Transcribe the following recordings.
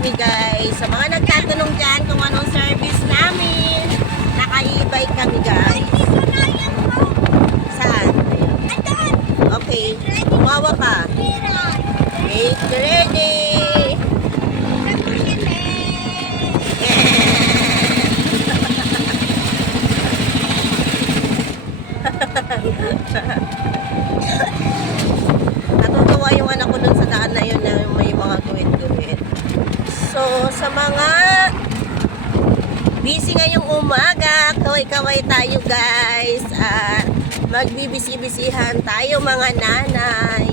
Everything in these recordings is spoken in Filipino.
kami guys. Sa mga nagtatanong dyan kung anong service namin, naka-e-bike kami guys. Saan? Okay, kumawa ka. Make ready. Natutuwa yung anak ko dun sa daan na yun na may mga guwit-guwit. So, sa mga busy ngayong umaga, kaway-kaway tayo guys. Magbibisi-bisihan tayo mga nanay.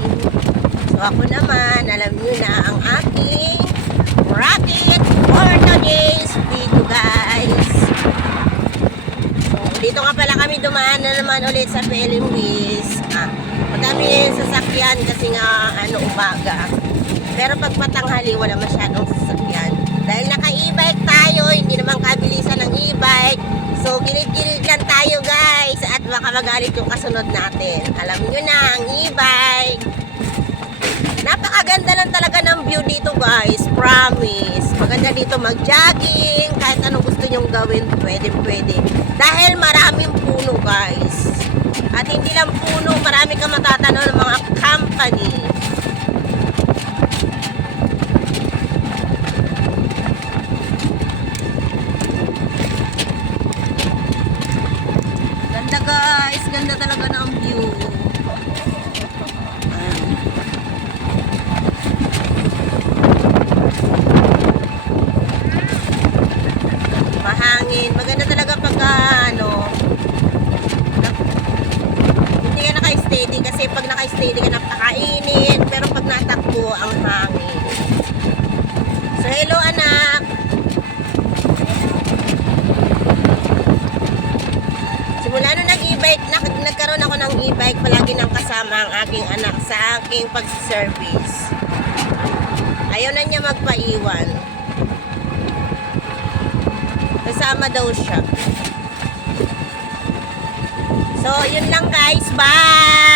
So, ako naman, alam nyo na ang aking rocket for today's video guys. So, dito nga pala kami dumaan na naman ulit sa Pelimwis. Madami yung sasakyan kasi nga umaga. Pero pag patanghali wala masyadong sasakyan. Dahil naka-e-bike tayo, hindi naman kabilisan ng e-bike. So gilid-gilid lang tayo guys. At baka magalit yung kasunod natin. Alam nyo na ang e-bike. Napakaganda lang talaga ng view dito guys. Promise. Maganda dito mag-jogging. Kahit anong gusto nyong gawin, pwede. Dahil maraming puno guys. At hindi lang puno, marami kang matatanaw ng mga company. Ganda guys, ganda talaga ng view. Mahangin, maganda talaga pagka hindi ka naka-steady kasi pag naka-steady ka napakainit, pero pag natakbo ang hangin. So hello anak. Simula nung nag-e-bike, nagkaroon ako ng e-bike, palagi nang kasama ang aking anak sa aking pag-service. Ayaw na niya magpaiwan. Kasama daw siya. So, yun lang guys. Bye!